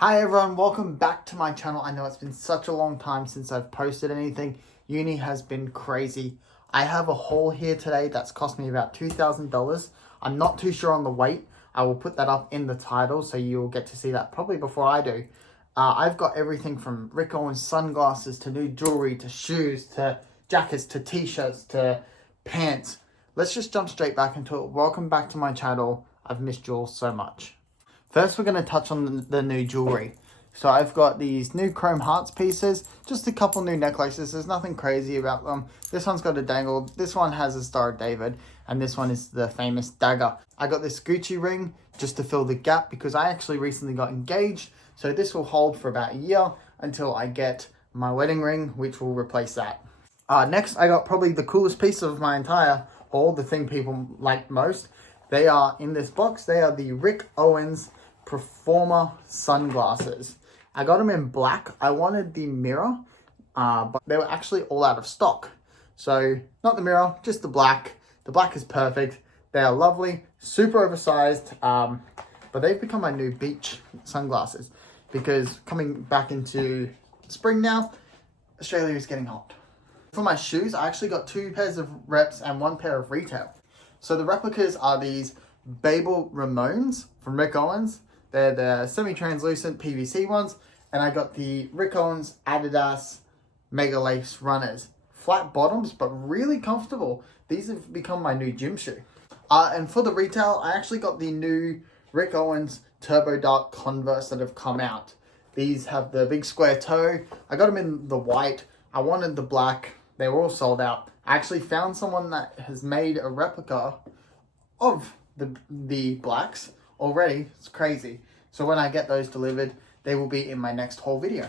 Hi everyone, welcome back to my channel. I know it's been such a long time since I've posted anything. Uni has been crazy. I have a haul here today that's cost me about $2,000. I'm not too sure on the weight. I will put that up in the title so you'll get to see that probably before I do. I've got everything from Rick Owens sunglasses to new jewelry to shoes to jackets to t-shirts to pants. Let's just jump straight back into it. Welcome back to my channel. I've missed you all so much. First, we're going to touch on the new jewelry. So I've got these new chrome hearts pieces, just a couple new necklaces. There's nothing crazy about them. This one's got a dangle, this one has a Star of David, and this one is the famous dagger. I got this Gucci ring just to fill the gap because I actually recently got engaged. So this will hold for about a year until I get my wedding ring, which will replace that. Next, I got probably the coolest piece of my entire haul, the thing people like most. They are in this box. They are the Rick Owens Performer sunglasses. I got them in black. I wanted the mirror, but they were actually all out of stock. So not the mirror, just the black. The black is perfect. They are lovely, super oversized, but they've become my new beach sunglasses because coming back into spring now, Australia is getting hot. For my shoes, I actually got 2 pairs of reps and 1 pair of retail. So the replicas are these Babel Ramones from Rick Owens. They're the semi-translucent PVC ones. And I got the Rick Owens Adidas Mega Lace Runners. Flat bottoms, but really comfortable. These have become my new gym shoe. And for the retail, I actually got the new Rick Owens Turbo Dark Converse that have come out. These have the big square toe. I got them in the white. I wanted the black. They were all sold out. I actually found someone that has made a replica of the blacks already. It's crazy. So when I get those delivered, they will be in my next haul video.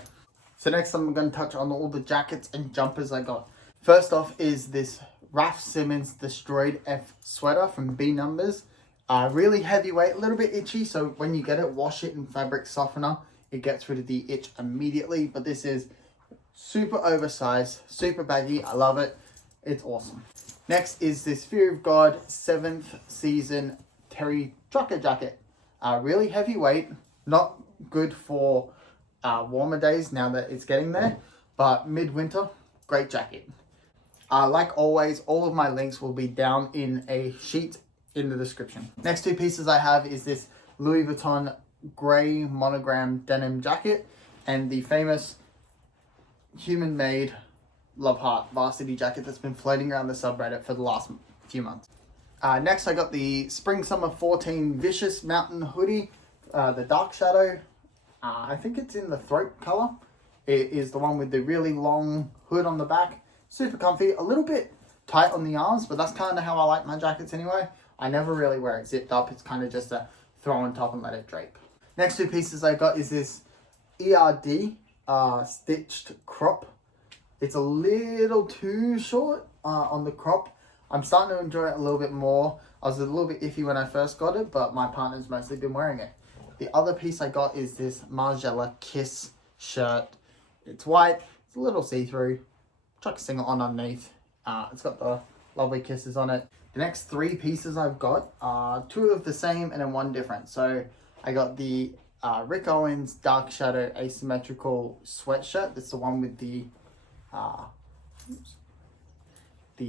So next I'm going to touch on all the jackets and jumpers I got. First off is this Raf Simons Destroyed F sweater from B Numbers. Really heavyweight, a little bit itchy, so when you get it, wash it in fabric softener. It gets rid of the itch immediately, but this is super oversized, super baggy. I love it. It's awesome. Next is this Fear of God 7th season Terry trucker jacket. Really heavyweight, not good for warmer days now that it's getting there, but midwinter, great jacket. Like always, all of my links will be down in a sheet in the description. Next 2 pieces I have is this Louis Vuitton grey monogram denim jacket and the famous human-made Love Heart varsity jacket that's been floating around the subreddit for the last few months. Next, I got the Spring Summer 14 Vicious Mountain hoodie, the dark shadow. I think it's in the throat color. It is the one with the really long hood on the back. Super comfy, a little bit tight on the arms, but that's kind of how I like my jackets anyway. I never really wear it zipped up. It's kind of just a throw on top and let it drape. Next 2 pieces I got is this ERD stitched crop. It's a little too short on the crop. I'm starting to enjoy it a little bit more. I was a little bit iffy when I first got it, but my partner's mostly been wearing it. The other piece I got is this Margiela Kiss shirt. It's white, it's a little see-through. Chuck a singlet on underneath. It's got the lovely kisses on it. The next 3 pieces I've got are 2 of the same and then 1 different. So I got the Rick Owens Dark Shadow Asymmetrical sweatshirt. That's the one with the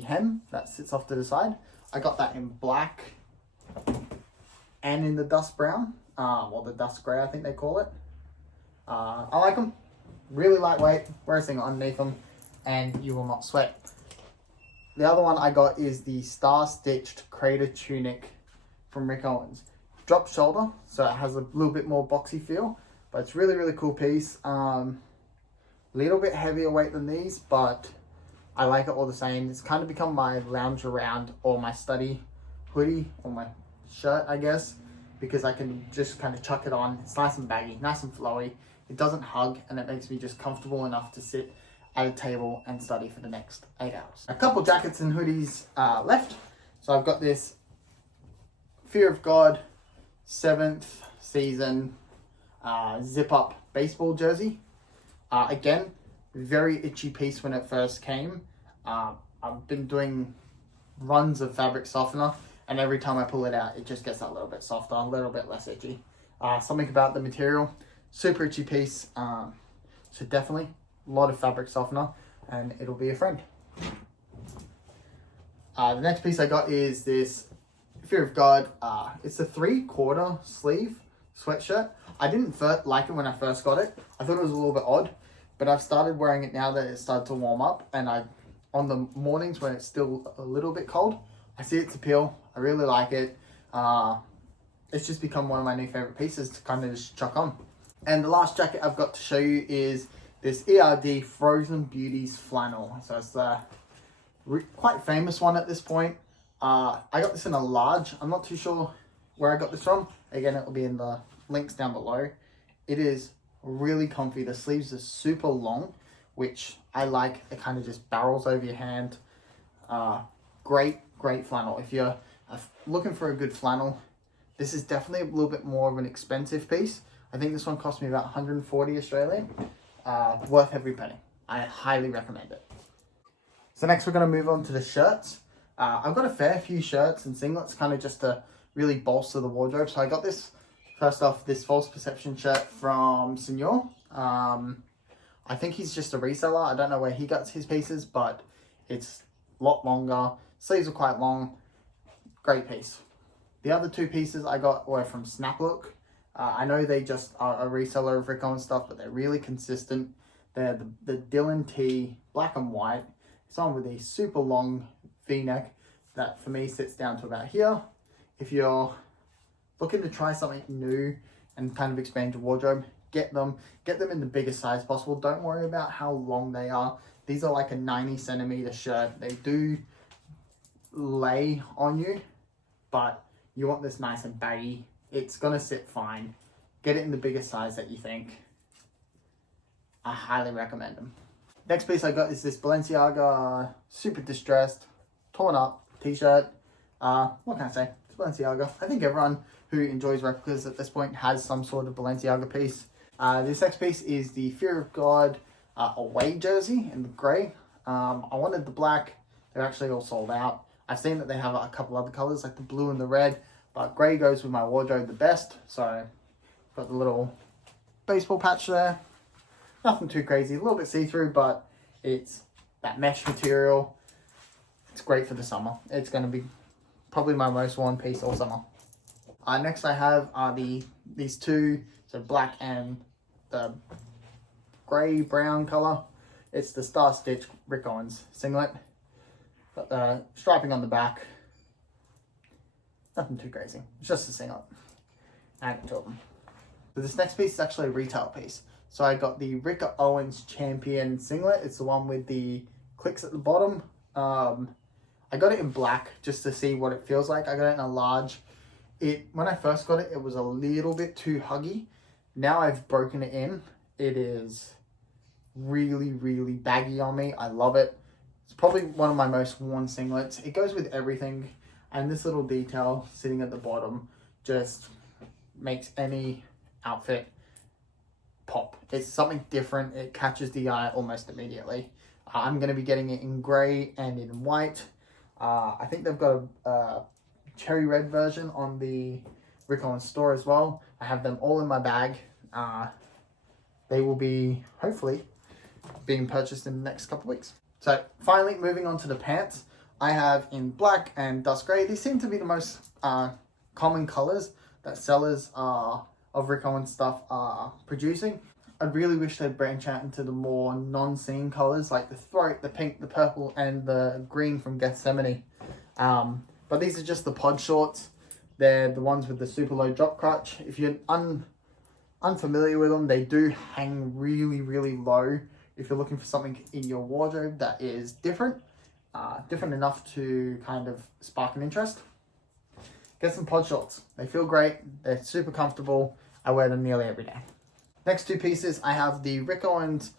hem that sits off to the side. I got that in black and in the dust brown, or the dust grey I think they call it. I like them, really lightweight, wear a singlet underneath them and you will not sweat. The other one I got is the Star Stitched Crater Tunic from Rick Owens. Drop shoulder, so it has a little bit more boxy feel, but it's really cool piece. Little bit heavier weight than these, but I like it all the same. It's kind of become my lounge around or my study hoodie or my shirt, I guess, because I can just kind of chuck it on. It's nice and baggy, nice and flowy. It doesn't hug, and it makes me just comfortable enough to sit at a table and study for the next 8 hours. A couple jackets and hoodies left. So I've got this Fear of God 7th season zip-up baseball jersey. Again, very itchy piece when it first came. I've been doing runs of fabric softener, and every time I pull it out, it just gets a little bit softer, a little bit less itchy. Something about the material, Super itchy piece. So definitely a lot of fabric softener, and it'll be a friend. The next piece I got is this Fear of God. It's a 3/4 sleeve sweatshirt. I didn't like it when I first got it. I thought it was a little bit odd, but I've started wearing it now that it started to warm up, and on the mornings when it's still a little bit cold, I see its appeal. I really like it. It's just become one of my new favorite pieces to kind of just chuck on. And the last jacket I've got to show you is this ERD Frozen Beauties flannel. So it's the quite famous one at this point. I got this in a large. I'm not too sure where I got this from. Again, it will be in the links down below. It is really comfy. The sleeves are super long, which I like. It kind of just barrels over your hand. Great flannel. If you're looking for a good flannel, this is definitely a little bit more of an expensive piece. I think this one cost me about 140 Australian. Worth every penny. I highly recommend it. So next we're going to move on to the shirts. I've got a fair few shirts and singlets kind of just to really bolster the wardrobe. So I got this, first off, this False Perception shirt from Senor. I think he's just a reseller. I don't know where he gets his pieces, but it's a lot longer. Sleeves are quite long. Great piece. The other two pieces I got were from Snaplook. I know they just are a reseller of Rick Owens stuff, but they're really consistent. They're the Dylan T black and white. It's on with a super long V-neck that for me sits down to about here. If you're looking to try something new and kind of expand your wardrobe, get them in the biggest size possible. Don't worry about how long they are. These are like a 90 centimeter shirt. They do lay on you, but you want this nice and baggy. It's gonna sit fine. Get it in the biggest size that you think. I highly recommend them. Next piece I got is this Balenciaga super distressed, torn up t-shirt. What can I say? It's Balenciaga. I think everyone who enjoys replicas at this point has some sort of Balenciaga piece. This next piece is the Fear of God away jersey in the grey. I wanted the black. They're actually all sold out. I've seen that they have a couple other colors like the blue and the red, but grey goes with my wardrobe the best. So got the little baseball patch there. Nothing too crazy, a little bit see-through, but it's that mesh material. It's great for the summer. It's going to be probably my most worn piece all summer. Next I have these two, so black and the grey brown color. It's the Star Stitch Rick Owens singlet. Got the striping on the back. Nothing too crazy. It's just a singlet. I can tell them. So this next piece is actually a retail piece. So I got the Rick Owens Champion singlet. It's the one with the clicks at the bottom. I got it in black just to see what it feels like. I got it in a large. When I first got it, it was a little bit too huggy. Now I've broken it in. It is really, really baggy on me. I love it. It's probably one of my most worn singlets. It goes with everything. And this little detail sitting at the bottom just makes any outfit pop. It's something different. It catches the eye almost immediately. I'm going to be getting it in grey and in white. I think they've got a cherry red version on the Rick Owens store as well. I have them all in my bag. They will be hopefully being purchased in the next couple of weeks. So finally, moving on to the pants. I have in black and dust grey. These seem to be the most common colours that sellers of Rick Owens stuff are producing. I really wish they'd branch out into the more non-scene colours like the throat, the pink, the purple, and the green from Gethsemane. But these are just the pod shorts. They're the ones with the super low drop crotch. If you're unfamiliar with them, they do hang really, really low. If you're looking for something in your wardrobe that is different enough to kind of spark an interest, get some pod shorts. They feel great. They're super comfortable. I wear them nearly every day. Next two pieces, I have the Rick Owens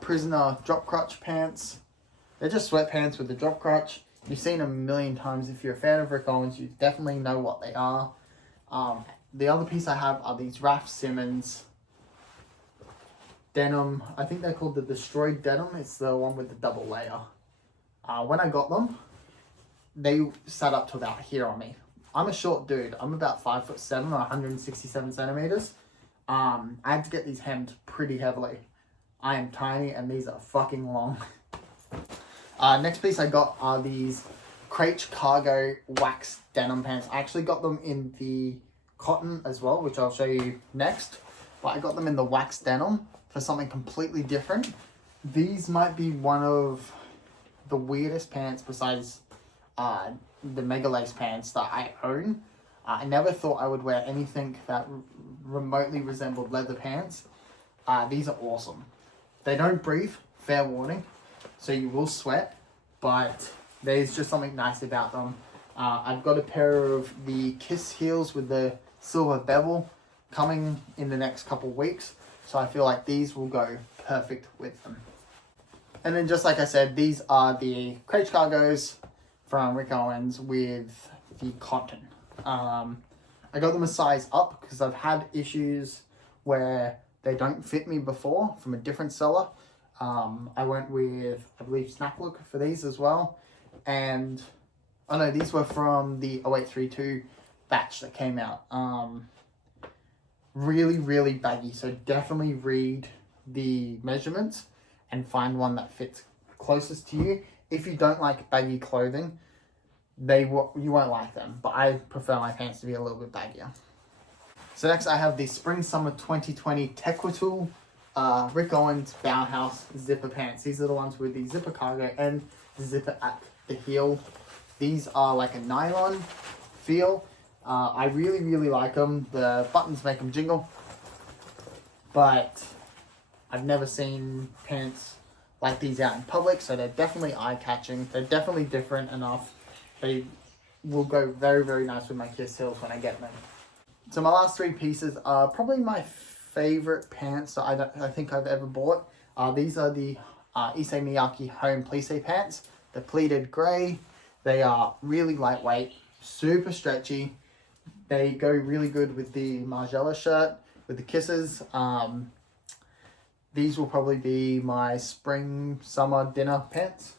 Prisoner drop crotch pants. They're just sweatpants with the drop crotch. You've seen them a million times. If you're a fan of Rick Owens, you definitely know what they are. The other piece I have are these Raf Simons denim. I think they're called the Destroyed Denim. It's the one with the double layer. When I got them, they sat up to about here on me. I'm a short dude. I'm about 5'7" or 167 centimeters. I had to get these hemmed pretty heavily. I am tiny and these are fucking long. Next piece I got are these Crate Cargo wax denim pants. I actually got them in the cotton as well, which I'll show you next. But I got them in the wax denim for something completely different. These might be one of the weirdest pants besides the Mega Lace pants that I own. I never thought I would wear anything that remotely resembled leather pants. These are awesome. They don't breathe, fair warning, so you will sweat, but there's just something nice about them. I've got a pair of the Kiss heels with the silver bevel coming in the next couple weeks, so I feel like these will go perfect with them. And then just like I said, these are the Crate Cargos from Rick Owens with the cotton. I got them a size up because I've had issues where they don't fit me before from a different seller. I went with, I believe, Snaplook for these as well. And, oh no, these were from the 0832 batch that came out. Really, really baggy. So definitely read the measurements and find one that fits closest to you. If you don't like baggy clothing, you won't like them, but I prefer my pants to be a little bit baggier. So next I have the Spring Summer 2020 Tequatul Rick Owens Bauhaus zipper pants. These are the ones with the zipper cargo and the zipper at the heel. These are like a nylon feel. I really, really like them. The buttons make them jingle, but I've never seen pants like these out in public, so they're definitely eye-catching. They're definitely different enough. They will go very, very nice with my Kiss heels when I get them. So my last three pieces are probably my favorite pants that I think I've ever bought. These are the Issey Miyake Home Plissé pants. They're pleated grey. They are really lightweight, super stretchy. They go really good with the Margiela shirt, with the Kisses. These will probably be my spring summer dinner pants.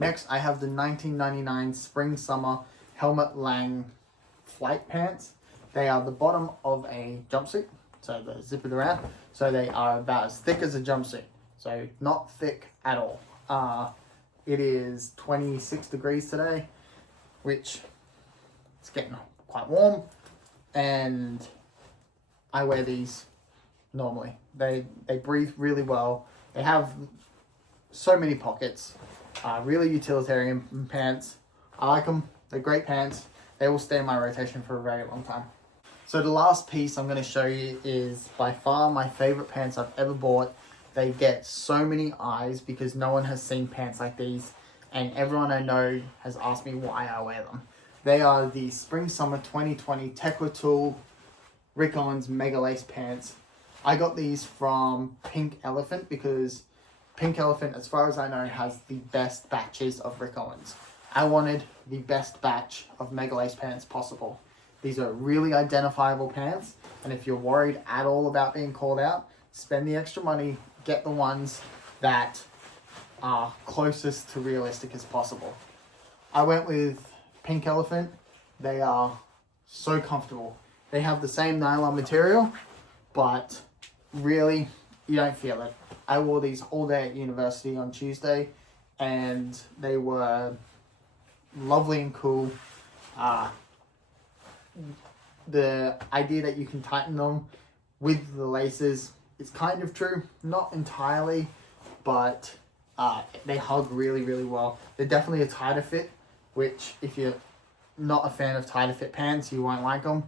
Next, I have the 1999 Spring Summer Helmut Lang flight pants. They are the bottom of a jumpsuit, so they're zippered around. So they are about as thick as a jumpsuit, so not thick at all. It is 26 degrees today, which it's getting quite warm, and I wear these normally. They breathe really well. They have so many pockets. Really utilitarian pants. I like them. They're great pants. They will stay in my rotation for a very long time. So the last piece I'm going to show you is by far my favorite pants I've ever bought. They get so many eyes because no one has seen pants like these, and everyone I know has asked me why I wear them. They are the Spring Summer 2020 Tequatul Rick Owens Mega Lace pants. I got these from Pink Elephant because Pink Elephant, as far as I know, has the best batches of Rick Owens. I wanted the best batch of Mega Lace pants possible. These are really identifiable pants, and if you're worried at all about being called out, spend the extra money, get the ones that are closest to realistic as possible. I went with Pink Elephant. They are so comfortable. They have the same nylon material, but really, you don't feel it. I wore these all day at university on Tuesday, and they were lovely and cool. The idea that you can tighten them with the laces is kind of true. Not entirely, but they hug really, really well. They're definitely a tighter fit, which if you're not a fan of tighter fit pants, you won't like them.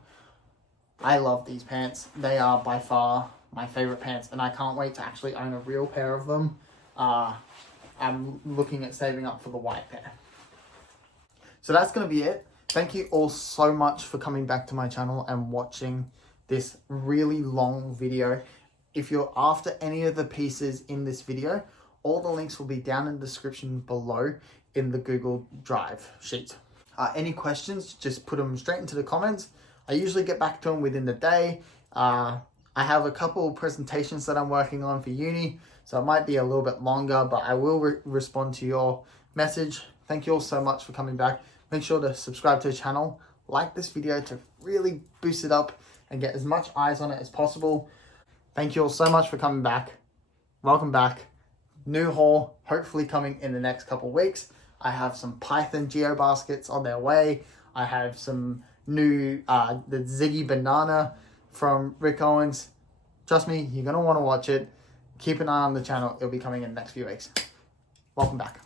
I love these pants. They are by far my favorite pants, and I can't wait to actually own a real pair of them. I'm looking at saving up for the white pair. So that's going to be it. Thank you all so much for coming back to my channel and watching this really long video. If you're after any of the pieces in this video, all the links will be down in the description below in the Google Drive sheet. Any questions, just put them straight into the comments. I usually get back to them within the day. I have a couple of presentations that I'm working on for uni, so it might be a little bit longer, but I will respond to your message. Thank you all so much for coming back. Make sure to subscribe to the channel, like this video to really boost it up, and get as much eyes on it as possible. Thank you all so much for coming back. Welcome back. New haul, hopefully coming in the next couple weeks. I have some Python Geo baskets on their way. I have some new, the Ziggy Banana from Rick Owens. Trust me, you're going to want to watch it. Keep an eye on the channel. It'll be coming in the next few weeks. Welcome back.